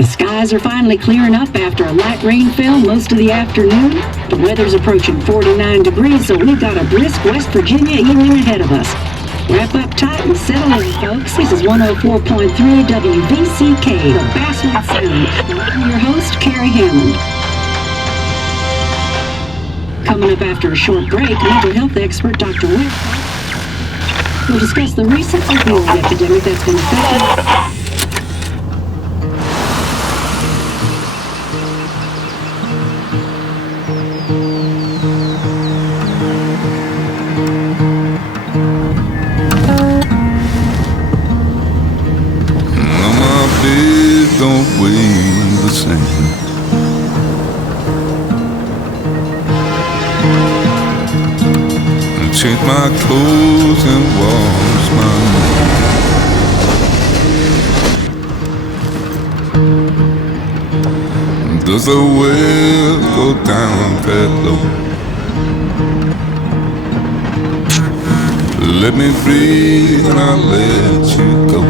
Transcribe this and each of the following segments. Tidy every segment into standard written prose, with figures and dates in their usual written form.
The skies are finally clearing up after a light rainfall most of the afternoon. The weather's approaching 49 degrees, so we've got a brisk West Virginia evening ahead of us. Wrap up tight and settle in, folks. This is 104.3 WVCK, the Basswood Sound. I'm your host, Carrie Hammond. Coming up after a short break, mental health expert Dr. Webb will discuss the recent opioid epidemic that's been affecting. Don't weigh the same. And change my clothes and wash my hands. Does the well go down that low? Let me breathe and I'll let you go.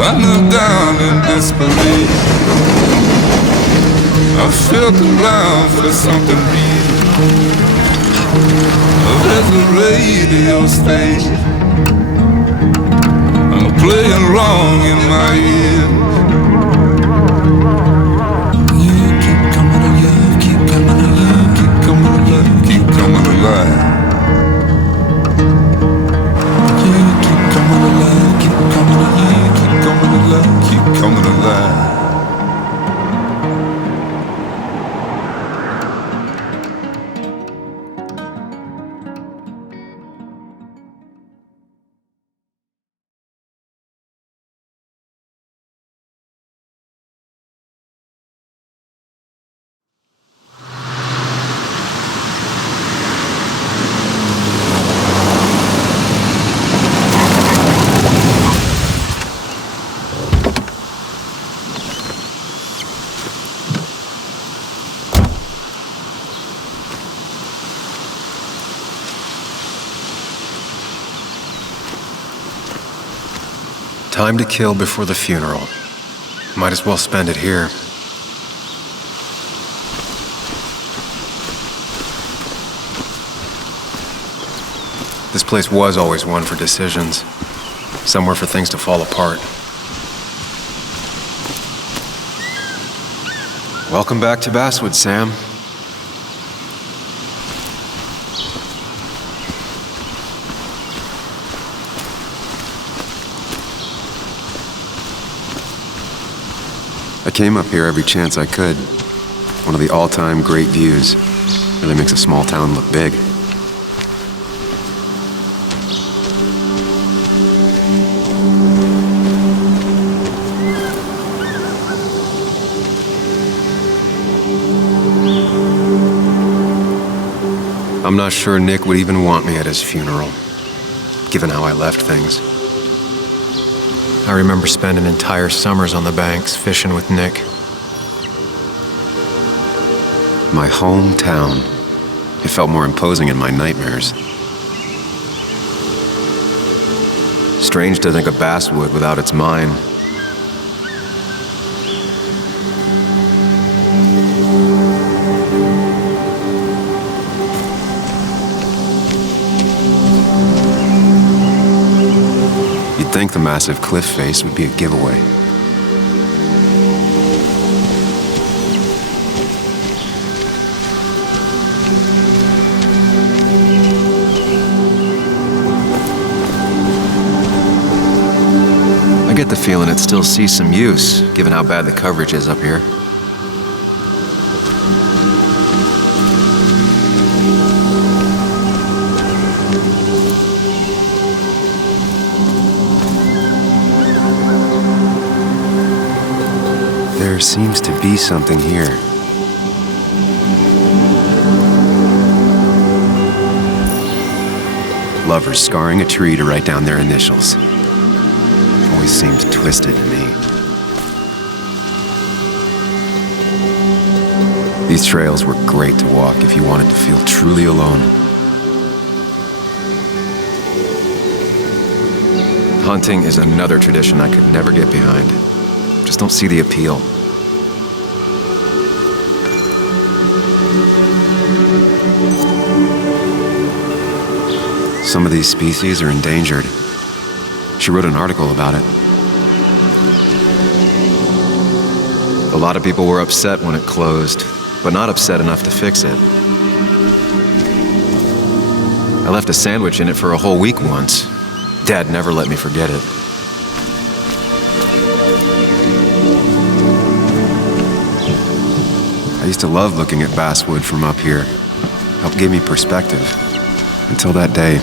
I knelt down in desperation. I felt around for something real. There's a radio station playing wrong in my ear. You keep coming alive, keep coming alive, keep coming alive, keep coming alive. You keep coming alive, keep coming alive, keep coming alive, keep coming alive. Time to kill before the funeral. Might as well spend it here. This place was always one for decisions. Somewhere for things to fall apart. Welcome back to Basswood, Sam. I came up here every chance I could. One of the all-time great views. Really makes a small town look big. I'm not sure Nick would even want me at his funeral, given how I left things. I remember spending entire summers on the banks, fishing with Nick. My hometown. It felt more imposing in my nightmares. Strange to think of Basswood without its mine. You'd think the massive cliff face would be a giveaway. I get the feeling it still sees some use, given how bad the coverage is up here. There seems to be something here. Lovers scarring a tree to write down their initials. Always seems twisted to me. These trails were great to walk if you wanted to feel truly alone. Hunting is another tradition I could never get behind. Just don't see the appeal. Some of these species are endangered. She wrote an article about it. A lot of people were upset when it closed, but not upset enough to fix it. I left a sandwich in it for a whole week once. Dad never let me forget it. I used to love looking at Basswood from up here. Helped give me perspective. Until that day.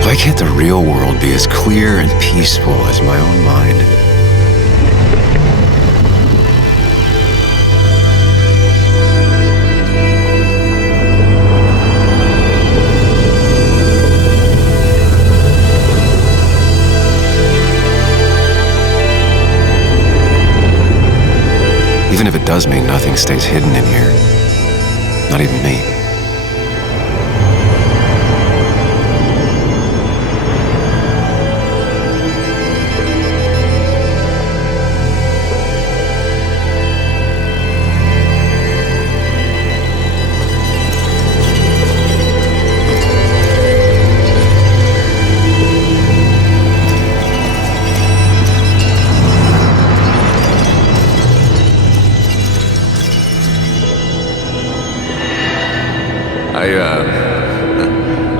Why can't the real world be as clear and peaceful as my own mind? Even if it does mean nothing stays hidden in here. Not even me.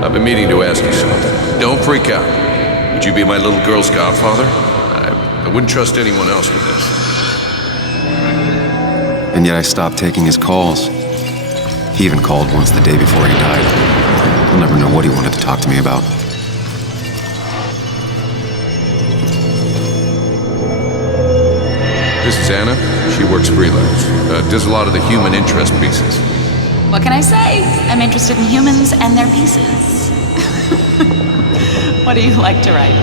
I've been meaning to ask you something. Don't freak out. Would you be my little girl's godfather? I wouldn't trust anyone else with this. And yet I stopped taking his calls. He even called once the day before he died. I'll never know what he wanted to talk to me about. This is Anna. She works freelance. Does a lot of the human interest pieces. What can I say? I'm interested in humans and their pieces. What do you like to write?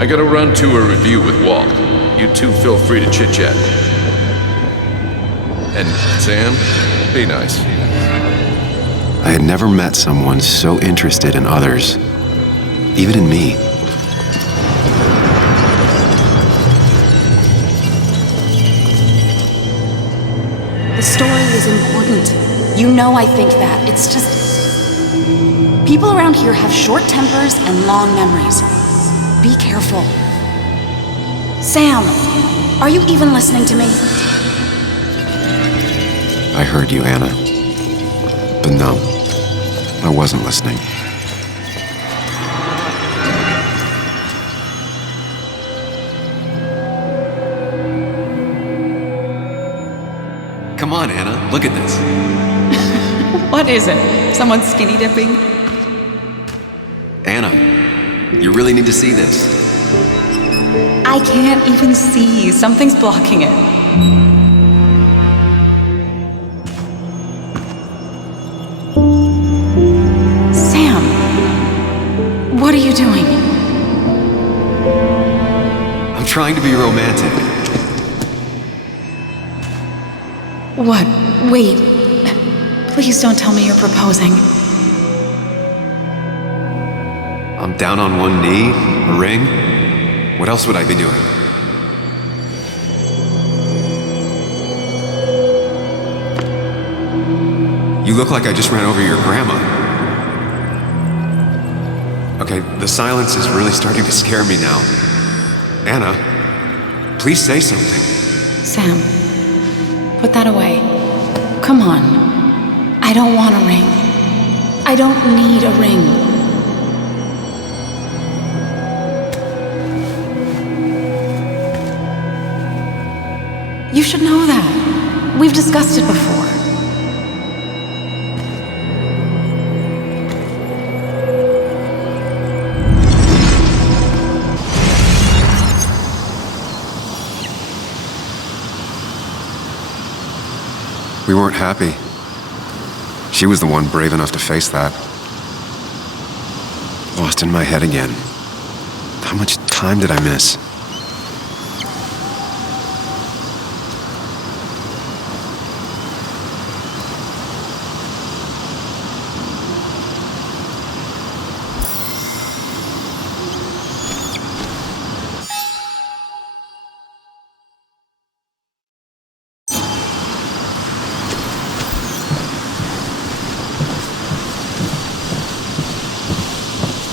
I gotta run to a review with Walt. You two feel free to chit-chat. And Sam, be nice. I had never met someone so interested in others, even in me. The story is important. You know I think that. It's just... people around here have short tempers and long memories. Be careful. Sam, are you even listening to me? I heard you, Anna. But no, I wasn't listening. Come on, Anna, look at this. What is it? Someone skinny dipping? Anna, you really need to see this. I can't even see. Something's blocking it. Sam, what are you doing? I'm trying to be romantic. What? Wait. Please don't tell me you're proposing. I'm down on one knee, a ring. What else would I be doing? You look like I just ran over your grandma. Okay, the silence is really starting to scare me now. Anna, please say something. Sam, put that away. Come on. I don't want a ring. I don't need a ring. You should know that. We've discussed it before. We weren't happy. She was the one brave enough to face that. Lost in my head again. How much time did I miss?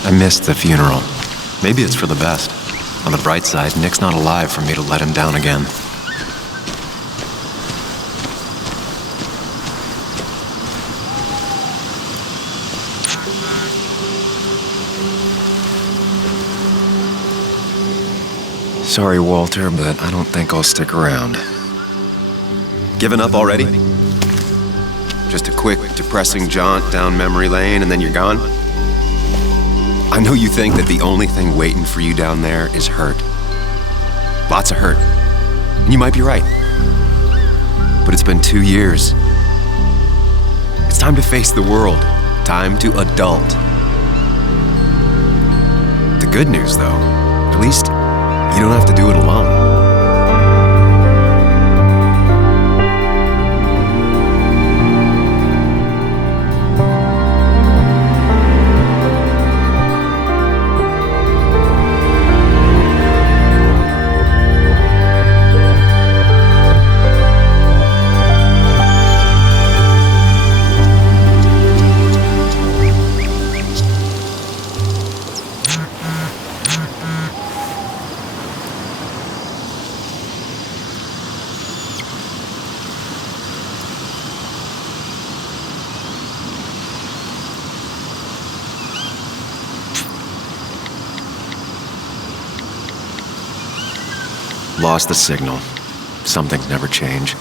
I missed the funeral. Maybe it's for the best. On the bright side, Nick's not alive for me to let him down again. Sorry, Walter, but I don't think I'll stick around. Given up already? Just a quick, depressing jaunt down memory lane and then you're gone? I know you think that the only thing waiting for you down there is hurt. Lots of hurt. And you might be right. But it's been 2 years. It's time to face the world. Time to adult. The good news, though, at least you don't have to do it alone. Lost the signal. Some things never change.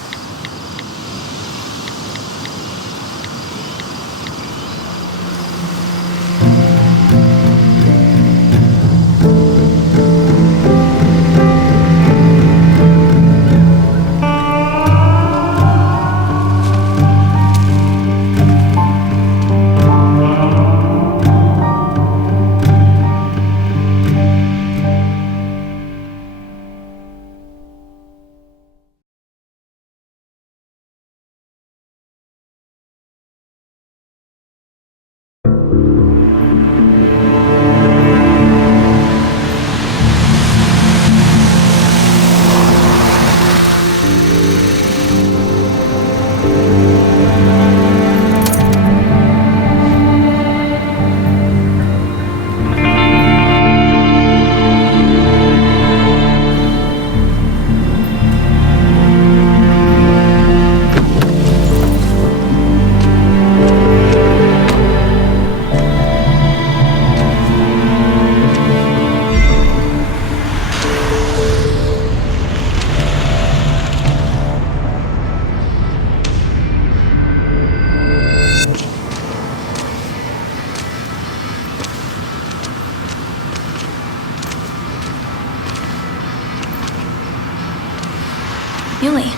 Yuli,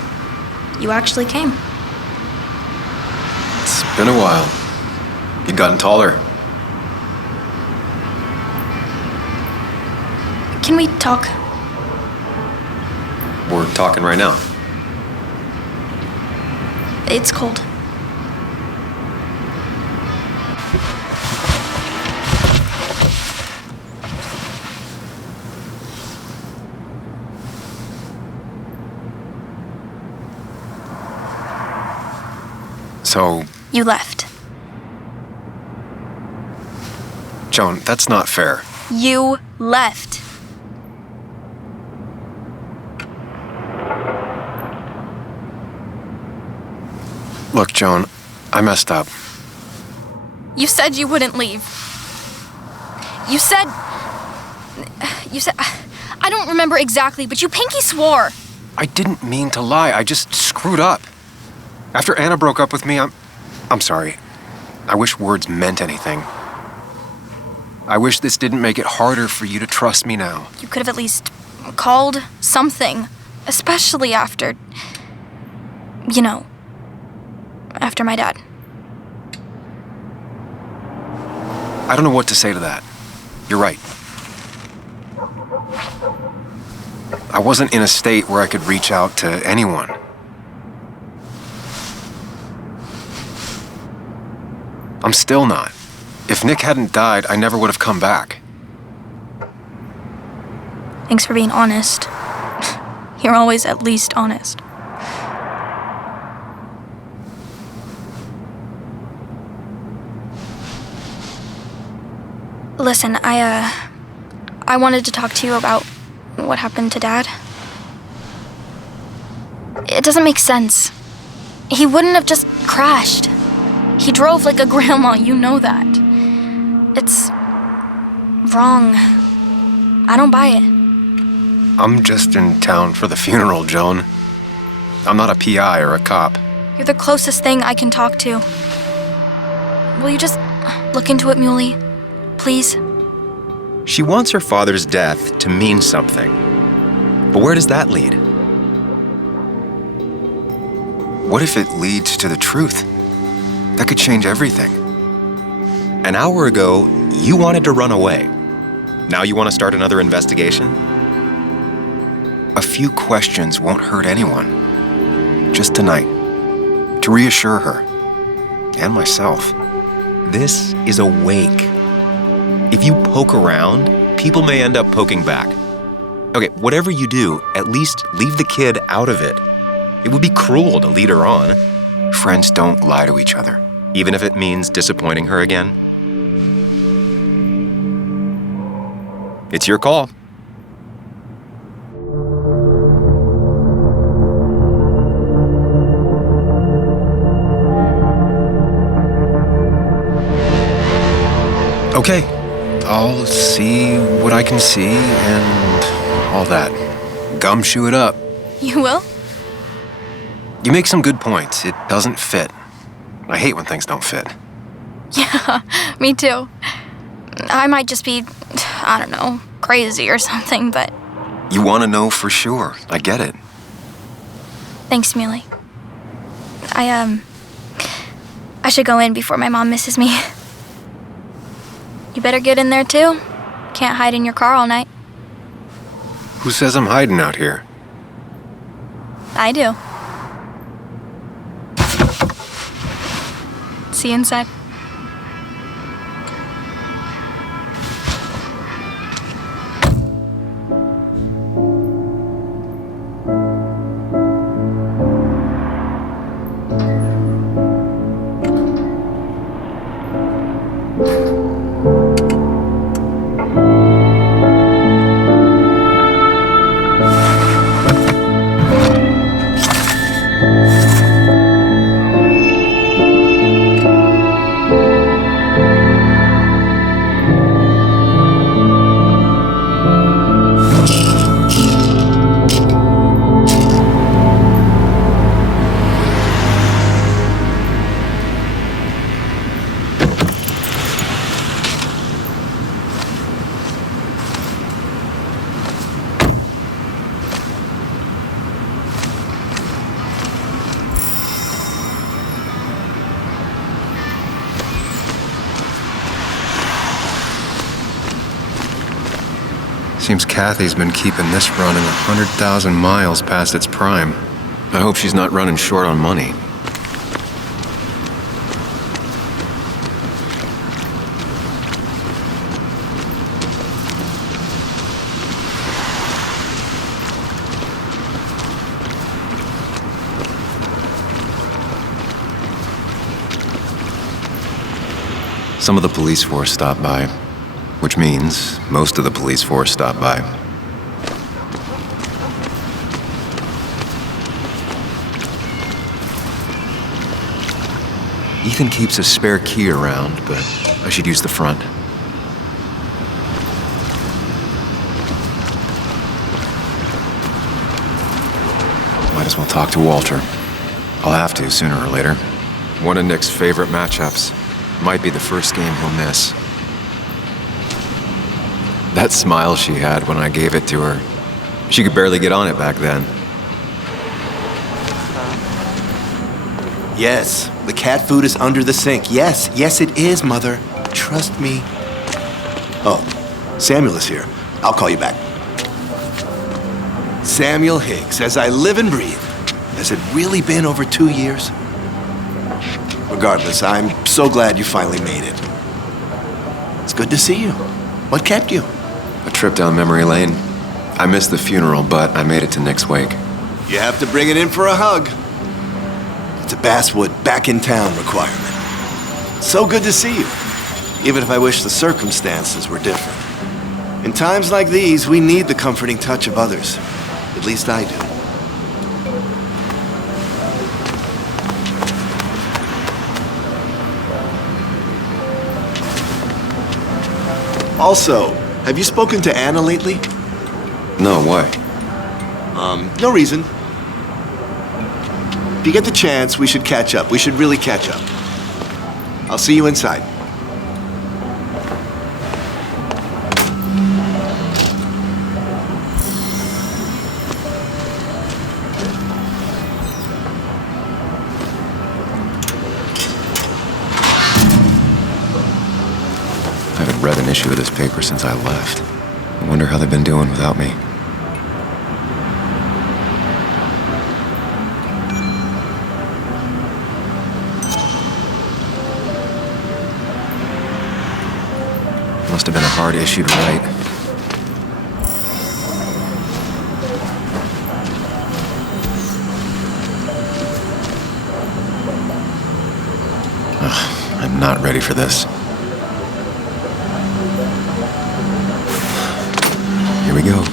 you actually came. It's been a while. You've gotten taller. Can we talk? We're talking right now. It's cold. So, You left. Joan, that's not fair. You left. Look, Joan, I messed up. You said you wouldn't leave. You said... I don't remember exactly, but you pinky swore. I didn't mean to lie. I just screwed up. After Anna broke up with me, I'm sorry. I wish words meant anything. I wish this didn't make it harder for you to trust me now. You could have at least called something, especially after... You know, after my dad. I don't know what to say to that. You're right. I wasn't in a state where I could reach out to anyone. I'm still not. If Nick hadn't died, I never would have come back. Thanks for being honest. You're always at least honest. Listen, I wanted to talk to you about what happened to Dad. It doesn't make sense. He wouldn't have just crashed. He drove like a grandma, you know that. It's wrong. I don't buy it. I'm just in town for the funeral, Joan. I'm not a PI or a cop. You're the closest thing I can talk to. Will you just look into it, Muley? Please? She wants her father's death to mean something. But where does that lead? What if it leads to the truth? That could change everything. An hour ago, you wanted to run away. Now you want to start another investigation? A few questions won't hurt anyone. Just tonight. To reassure her. And myself. This is a wake. If you poke around, people may end up poking back. Okay, whatever you do, at least leave the kid out of it. It would be cruel to lead her on. Friends don't lie to each other, even if it means disappointing her again. It's your call. Okay, I'll see what I can see and all that. Gumshoe it up. You will? You make some good points. It doesn't fit. I hate when things don't fit. Yeah, me too. I might just be, I don't know, crazy or something, but... You want to know for sure. I get it. Thanks, Muley. I should go in before my mom misses me. You better get in there, too. Can't hide in your car all night. Who says I'm hiding out here? I do. See you inside. Seems Kathy's been keeping this running 100,000 miles past its prime. I hope she's not running short on money. Some of the police force stopped by. Which means most of the police force stopped by. Ethan keeps a spare key around, but I should use the front. Might as well talk to Walter. I'll have to sooner or later. One of Nick's favorite matchups. Might be the first game he'll miss. That smile she had when I gave it to her. She could barely get on it back then. Yes, the cat food is under the sink. Yes, yes it is, Mother. Trust me. Oh, Samuel is here. I'll call you back. Samuel Higgs, as I live and breathe. Has it really been over 2 years? Regardless, I'm so glad you finally made it. It's good to see you. What kept you? A trip down memory lane. I missed the funeral, but I made it to Nick's wake. You have to bring it in for a hug. It's a Basswood back in town requirement. So good to see you, even if I wish the circumstances were different. In times like these, we need the comforting touch of others. At least I do. Also, have you spoken to Anna lately? No, why? No reason. If you get the chance, we should catch up. We should really catch up. I'll see you inside. I haven't read an issue of this paper since I left. I wonder how they've been doing without me. Must have been a hard issue to write. Ugh, I'm not ready for this. Here we go.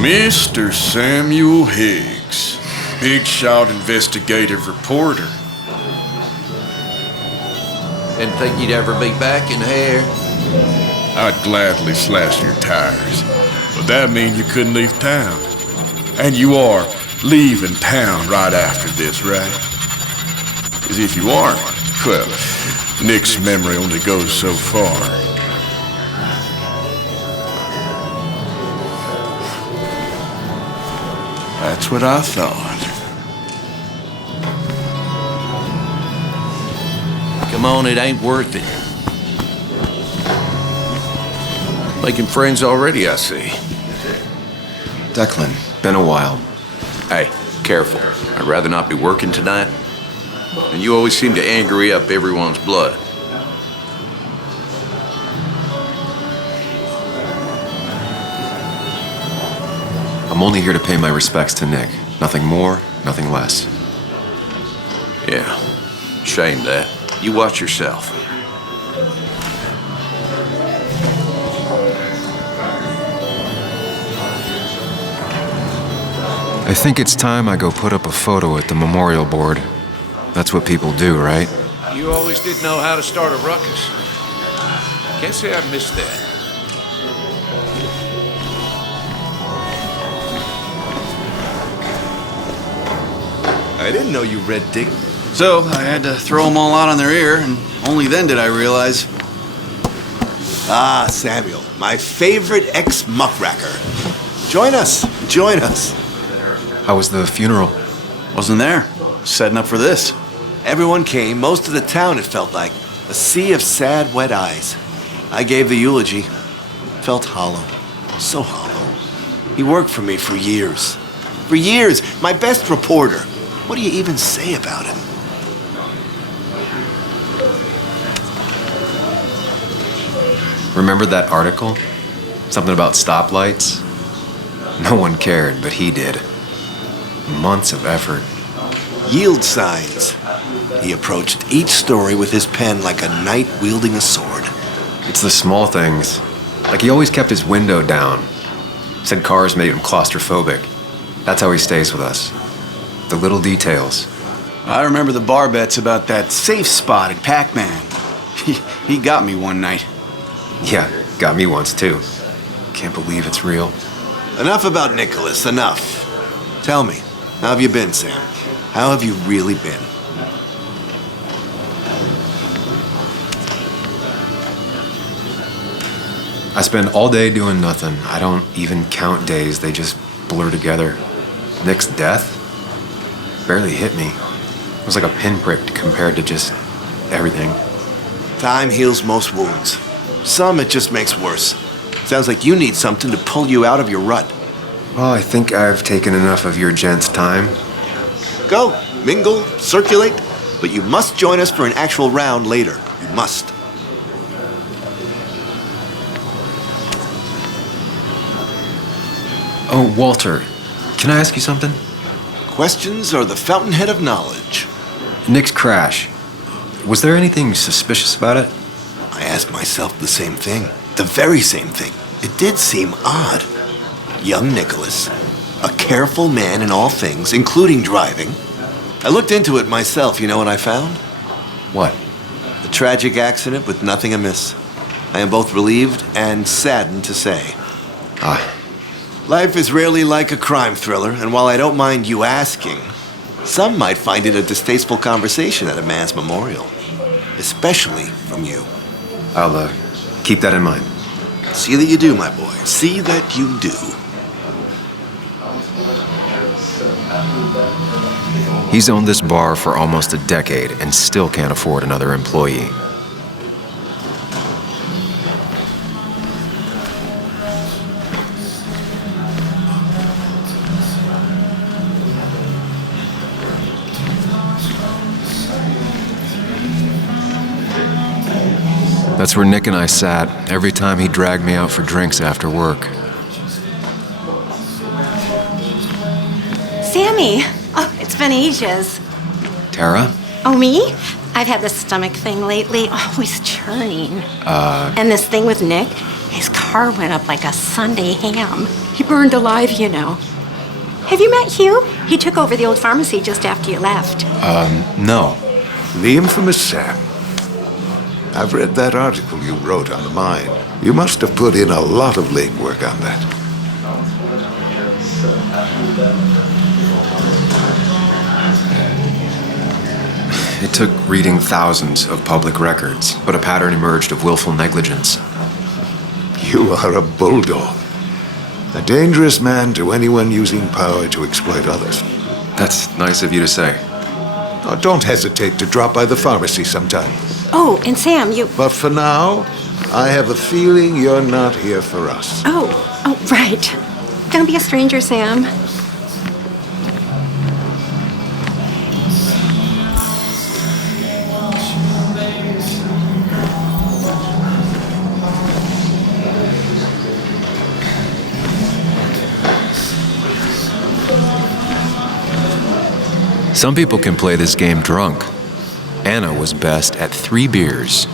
Mr. Samuel Higgs, big shot investigative reporter. Didn't think you'd ever be back in here. I'd gladly slash your tires, but that means you couldn't leave town. And you are leaving town right after this, right? Because if you aren't, well, Nick's memory only goes so far. That's what I thought. Come on, it ain't worth it. Making friends already, I see. Declan, been a while. Hey, careful. I'd rather not be working tonight. And you always seem to angry up everyone's blood. I'm only here to pay my respects to Nick. Nothing more, nothing less. Yeah, shame that. You watch yourself. I think it's time I go put up a photo at the memorial board. That's what people do, right? You always did know how to start a ruckus. Can't say I missed that. I didn't know you read Dick. So I had to throw them all out on their ear, and only then did I realize. Ah, Samuel, my favorite ex-muckracker. Join us, join us. How was the funeral? Wasn't there. Setting up for this. Everyone came, most of the town, it felt like. A sea of sad, wet eyes. I gave the eulogy. Felt hollow. So hollow. He worked for me for years. For years, my best reporter. What do you even say about him? Remember that article? Something about stoplights? No one cared, but he did. Months of effort. Yield signs. He approached each story with his pen like a knight wielding a sword. It's the small things. Like he always kept his window down. Said cars made him claustrophobic. That's how he stays with us. The little details. I remember the bar bets about that safe spot at Pac-Man. He got me one night. Yeah, got me once too. Can't believe it's real. Enough about Nicholas, enough. Tell me, how have you been, Sam? How have you really been? I spend all day doing nothing. I don't even count days, they just blur together. Nick's death barely hit me. It was like a pinprick compared to just everything. Time heals most wounds. Some it just makes worse. Sounds like you need something to pull you out of your rut. Well, I think I've taken enough of your gents' time. Go, mingle, circulate, but you must join us for an actual round later. You must. Oh, Walter, can I ask you something? Questions are the fountainhead of knowledge. Nick's crash. Was there anything suspicious about it? I asked myself the same thing. The very same thing. It did seem odd. Young Nicholas, a careful man in all things, including driving. I looked into it myself. You know what I found? What? A tragic accident with nothing amiss. I am both relieved and saddened to say. Life is rarely like a crime thriller, and while I don't mind you asking, some might find it a distasteful conversation at a man's memorial. Especially from you. I'll, keep that in mind. See that you do, my boy. See that you do. He's owned this bar for almost a decade and still can't afford another employee. That's where Nick and I sat every time he dragged me out for drinks after work. Sammy! Oh, it's been ages. Tara? Oh, me? I've had this stomach thing lately, always churning. And this thing with Nick, his car went up like a Sunday ham. He burned alive, you know. Have you met Hugh? He took over the old pharmacy just after you left. No. The infamous Sam. I've read that article you wrote on the mine. You must have put in a lot of legwork on that. It took reading thousands of public records, but a pattern emerged of willful negligence. You are a bulldog. A dangerous man to anyone using power to exploit others. That's nice of you to say. Oh, don't hesitate to drop by the pharmacy sometime. Oh, and Sam, you... But for now, I have a feeling you're not here for us. Oh, right. Don't be a stranger, Sam. Some people can play this game drunk. Anna was best at 3 beers.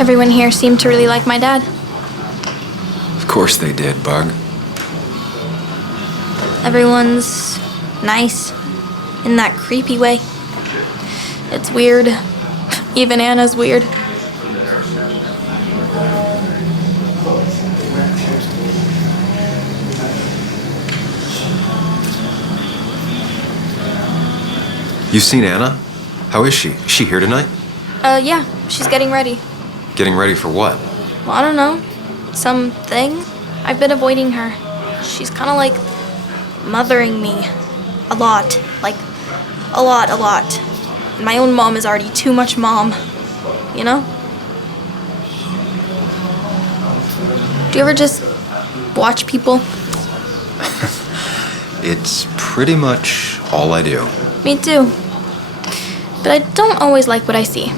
Everyone here seemed to really like my dad. Of course they did, Bug. Everyone's nice in that creepy way. It's weird. Even Anna's weird. You've seen Anna? How is she? Is she here tonight? Yeah, she's getting ready. Getting ready for what? Well, I don't know. Something. I've been avoiding her. She's kind of like mothering me. A lot. Like, a lot. My own mom is already too much mom. You know? Do you ever just watch people? It's pretty much all I do. Me too. But I don't always like what I see.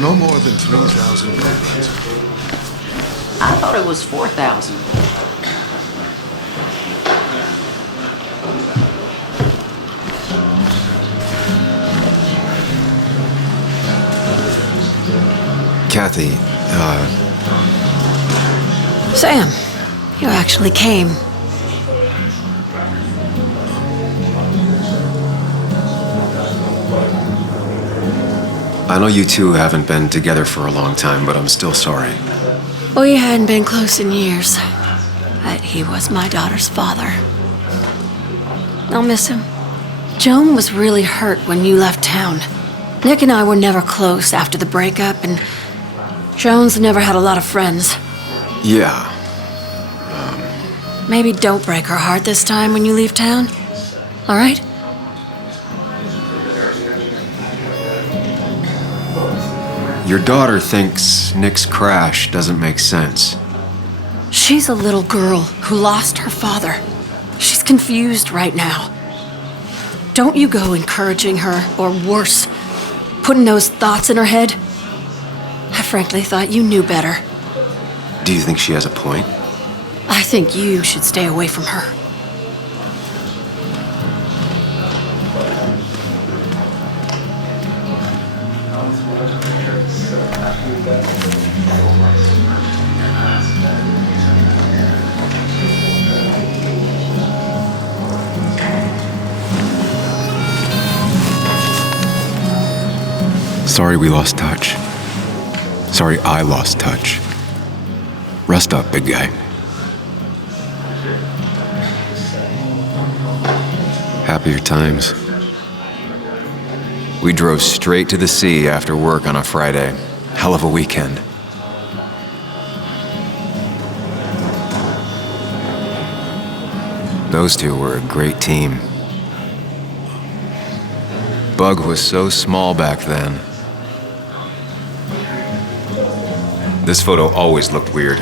No more than 3,000 pennies. I thought it was 4,000. Kathy, Sam, you actually came. I know you two haven't been together for a long time, but I'm still sorry. We hadn't been close in years, but he was my daughter's father. I'll miss him. Joan was really hurt when you left town. Nick and I were never close after the breakup, and Joan's never had a lot of friends. Yeah. Maybe don't break her heart this time when you leave town, all right? Your daughter thinks Nick's crash doesn't make sense. She's a little girl who lost her father. She's confused right now. Don't you go encouraging her, or worse, putting those thoughts in her head. I frankly thought you knew better. Do you think she has a point? I think you should stay away from her. Sorry we lost touch. Sorry I lost touch. Rest up, big guy. Happier times. We drove straight to the sea after work on a Friday. Hell of a weekend. Those two were a great team. Bug was so small back then. This photo always looked weird.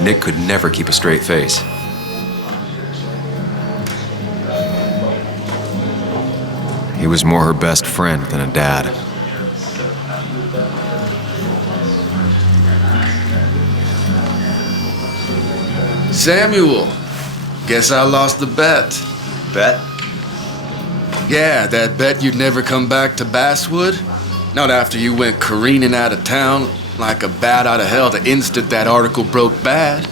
Nick could never keep a straight face. He was more her best friend than a dad. Samuel, guess I lost the bet. Bet? Yeah, that bet you'd never come back to Basswood? Not after you went careening out of town like a bat out of hell the instant that article broke bad.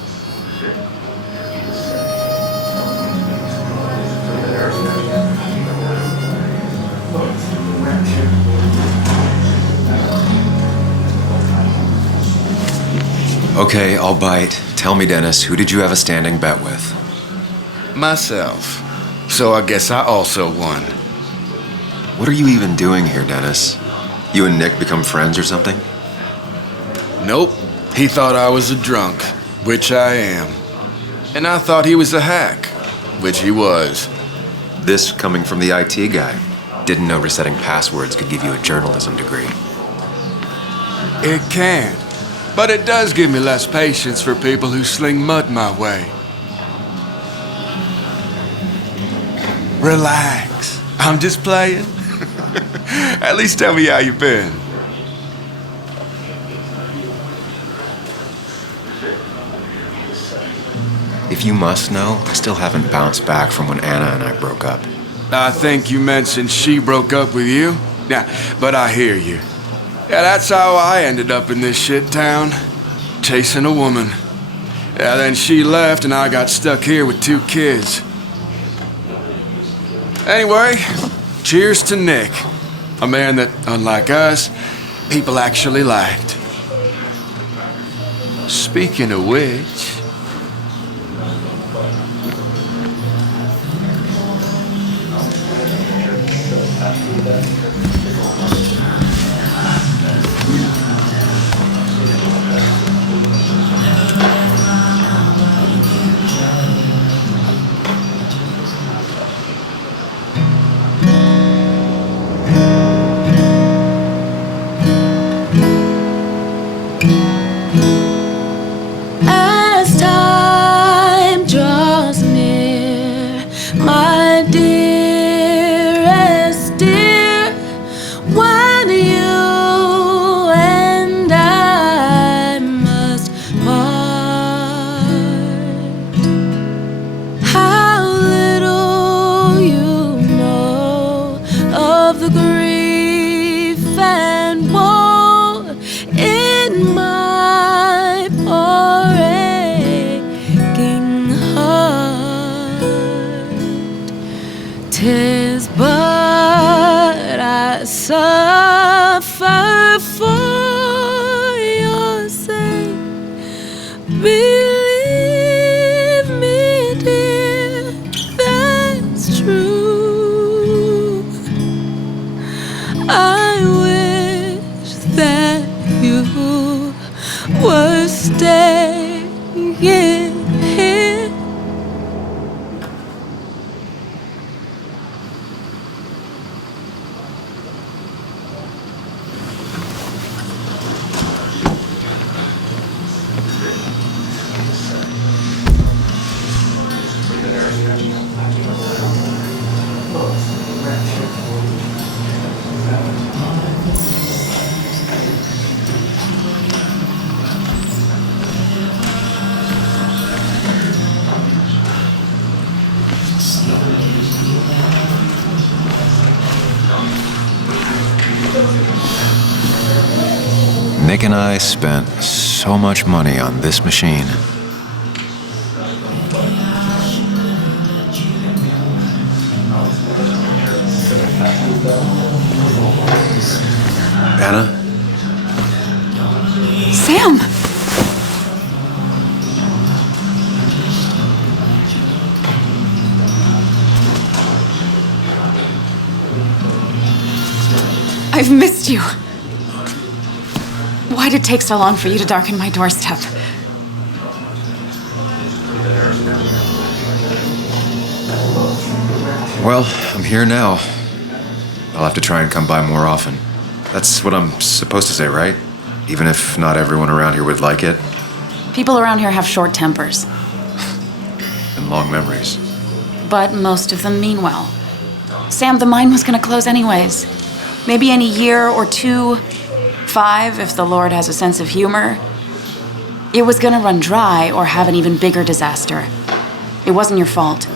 Okay, I'll bite. Tell me, Dennis, who did you have a standing bet with? Myself. So I guess I also won. What are you even doing here, Dennis? You and Nick become friends or something? Nope. He thought I was a drunk, which I am. And I thought he was a hack, which he was. This coming from the IT guy. Didn't know resetting passwords could give you a journalism degree. It can. But it does give me less patience for people who sling mud my way. Relax. I'm just playing. At least tell me how you been. If you must know, I still haven't bounced back from when Anna and I broke up. I think you mentioned she broke up with you. Yeah, but I hear you. Yeah, that's how I ended up in this shit town. Chasing a woman. Yeah, then she left and I got stuck here with 2 kids. Anyway, cheers to Nick. A man that, unlike us, people actually liked. Speaking of which... As time draws near, my dearest dear, when of the grief and woe in my poor aching heart. 'Tis but I suffer for your sake. Believe me, dear, that's true. I wish that you were staying here. Nick and I spent so much money on this machine. Anna? Sam! I've missed you. Why'd it take so long for you to darken my doorstep? Well, I'm here now. I'll have to try and come by more often. That's what I'm supposed to say, right? Even if not everyone around here would like it. People around here have short tempers, And long memories. but most of them mean well. Sam, the mine was gonna close anyways. Maybe in a year or 2, 5 if the Lord has a sense of humor. It was gonna run dry or have an even bigger disaster. It wasn't your fault.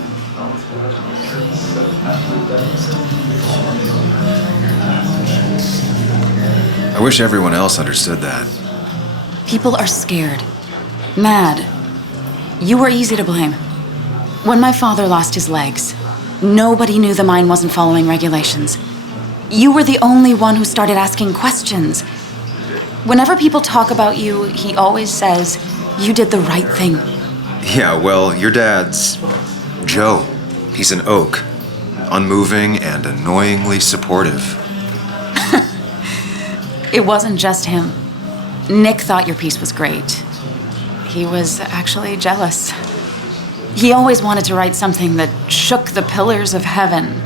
I wish everyone else understood that. People are scared. Mad. You were easy to blame. When my father lost his legs, nobody knew the mine wasn't following regulations. You were the only one who started asking questions. Whenever people talk about you, he always says, you did the right thing. Yeah, well, your dad's Joe. He's an oak. Unmoving and annoyingly supportive. It wasn't just him. Nick thought your piece was great. He was actually jealous. He always wanted to write something that shook the pillars of heaven,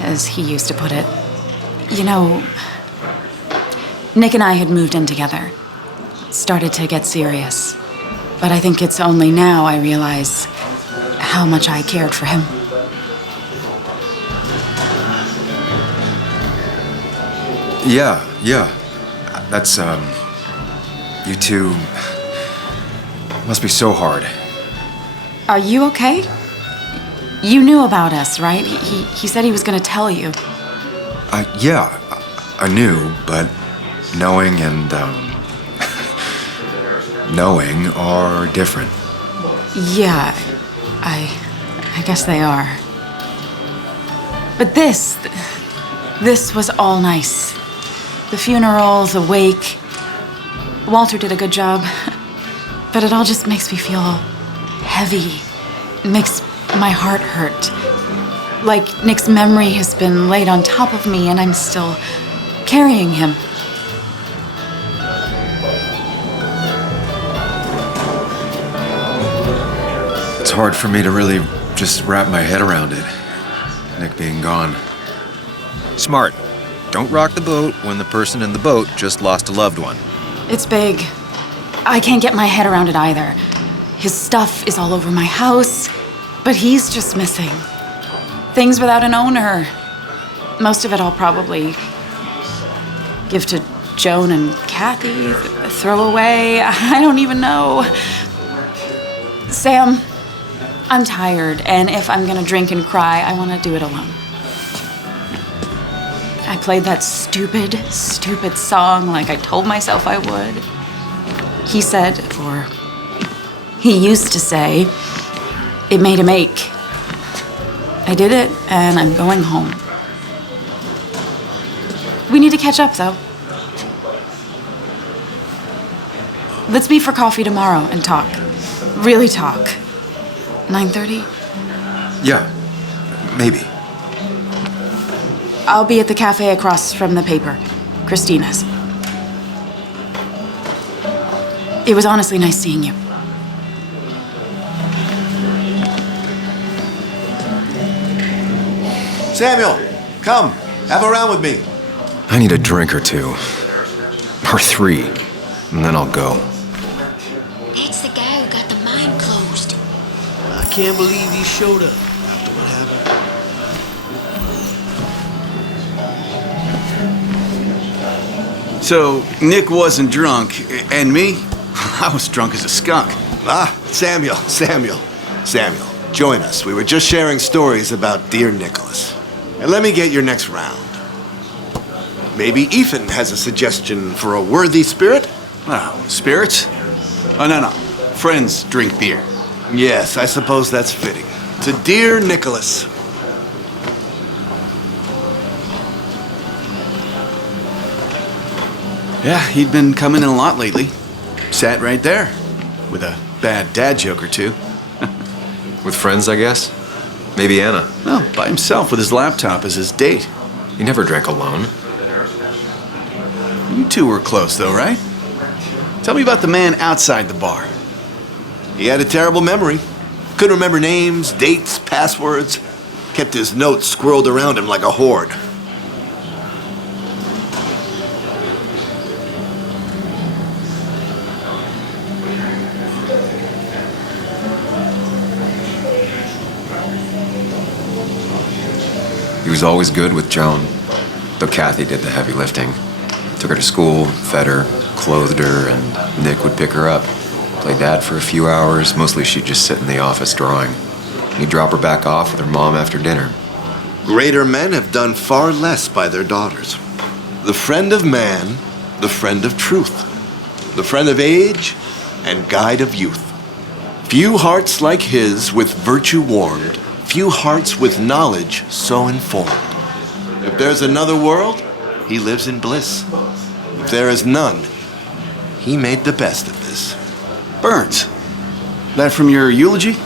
as he used to put it. You know, Nick and I had moved in together. Started to get serious. But I think it's only now I realize how much I cared for him. Yeah. That's, you two must be so hard. Are you okay? You knew about us, right? He said he was gonna tell you. Yeah, I knew, but knowing and, knowing are different. Yeah, I guess they are. But this was all nice. The funeral, the wake. Walter did a good job. But it all just makes me feel heavy. It makes my heart hurt. Like Nick's memory has been laid on top of me and I'm still carrying him. It's hard for me to really just wrap my head around it. Nick being gone. Smart. Don't rock the boat when the person in the boat just lost a loved one. It's big. I can't get my head around it either. His stuff is all over my house, but he's just missing. Things without an owner. Most of it I'll probably give to Joan and Kathy, throw away. I don't even know. Sam, I'm tired, and if I'm gonna drink and cry, I want to do it alone. I played that stupid song like I told myself I would. He said, or he used to say, it made him ache. I did it, and I'm going home. We need to catch up, though. Let's meet for coffee tomorrow and talk. Really talk. 9:30? Yeah, maybe. I'll be at the cafe across from the paper. Christina's. It was honestly nice seeing you. Samuel, come. Have a round with me. I need a drink or two. Or 3. And then I'll go. That's the guy who got the mine closed. I can't believe he showed up after what happened. So, Nick wasn't drunk, and me? I was drunk as a skunk. Samuel, join us. We were just sharing stories about dear Nicholas. And let me get your next round. Maybe Ethan has a suggestion for a worthy spirit? Oh, spirits? Oh, no. Friends drink beer. Yes, I suppose that's fitting. To dear Nicholas. Yeah, he'd been coming in a lot lately. Sat right there. With a bad dad joke or two. With friends, I guess? Maybe Anna. No, by himself with his laptop as his date. He never drank alone. You two were close, though, right? Tell me about the man outside the bar. He had a terrible memory. Couldn't remember names, dates, passwords. Kept his notes squirreled around him like a hoard. He was always good with Joan, though Kathy did the heavy lifting. Took her to school, fed her, clothed her, and Nick would pick her up. Play dad for a few hours. Mostly she'd just sit in the office drawing. He'd drop her back off with her mom after dinner. Greater men have done far less by their daughters. The friend of man, the friend of truth. The friend of age, and guide of youth. Few hearts like his with virtue warmed, few hearts with knowledge so informed. If there's another world, he lives in bliss. If there is none, he made the best of this. Burns. That from your eulogy?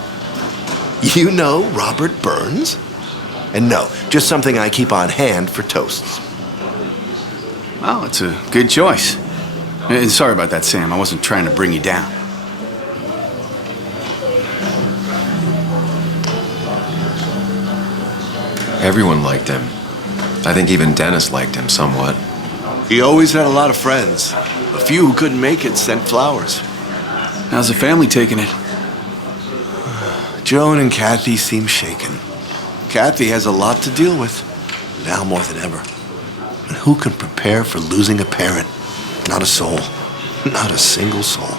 You know Robert Burns? And no, just something I keep on hand for toasts. Well, it's a good choice. And sorry about that, Sam. I wasn't trying to bring you down. Everyone liked him. I think even Dennis liked him somewhat. He always had a lot of friends. A few who couldn't make it sent flowers. How's the family taking it? Joan and Kathy seem shaken. Kathy has a lot to deal with, now more than ever. And who can prepare for losing a parent? Not a soul. Not a single soul.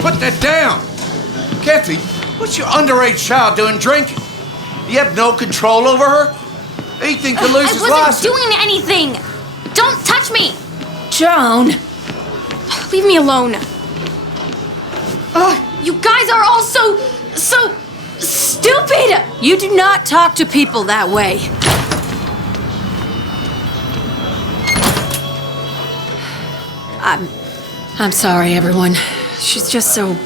Put that down! Kathy, what's your underage child doing drinking? You have no control over her? Ethan could lose his I license. wasn't doing anything! Don't touch me! Joan! Leave me alone. You guys are all so stupid! You do not talk to people that way. I'm sorry, everyone. She's just so...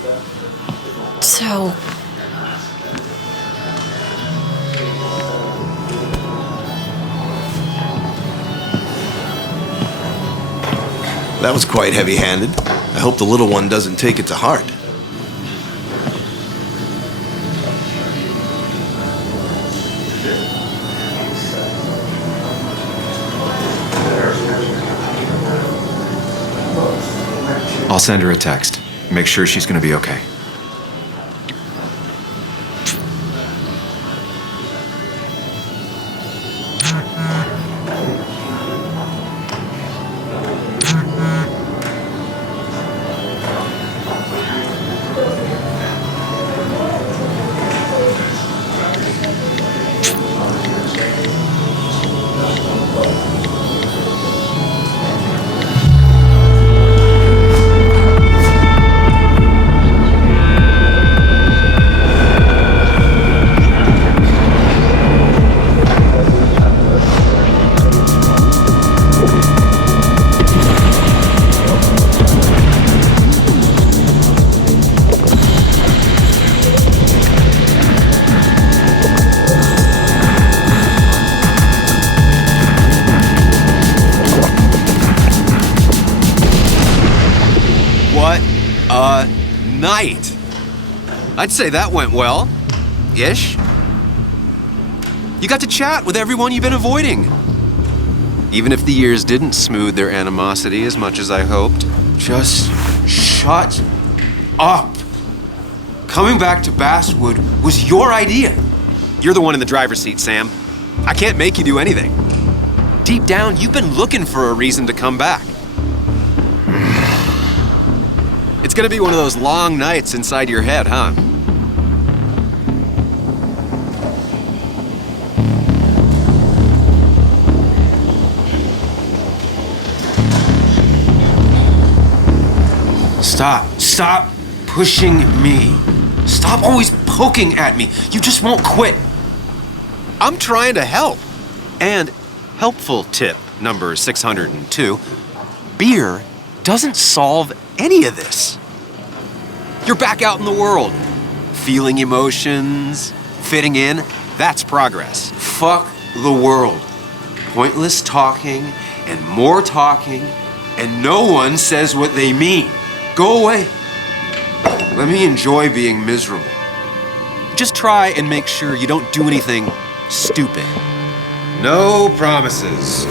That was quite heavy-handed. I hope the little one doesn't take it to heart. I'll send her a text. Make sure she's gonna be okay. What a night. I'd say that went well. Ish. You got to chat with everyone you've been avoiding. Even if the years didn't smooth their animosity as much as I hoped. Just shut up. Coming back to Basswood was your idea. You're the one in the driver's seat, Sam. I can't make you do anything. Deep down, you've been looking for a reason to come back. It's gonna be one of those long nights inside your head, huh? Stop pushing me. Stop always poking at me. You just won't quit. I'm trying to help. And helpful tip number 602, beer doesn't solve any of this. You're back out in the world, feeling emotions, fitting in. That's progress. Fuck the world. Pointless talking and more talking, and no one says what they mean. Go away. Let me enjoy being miserable. Just try and make sure you don't do anything stupid. No promises.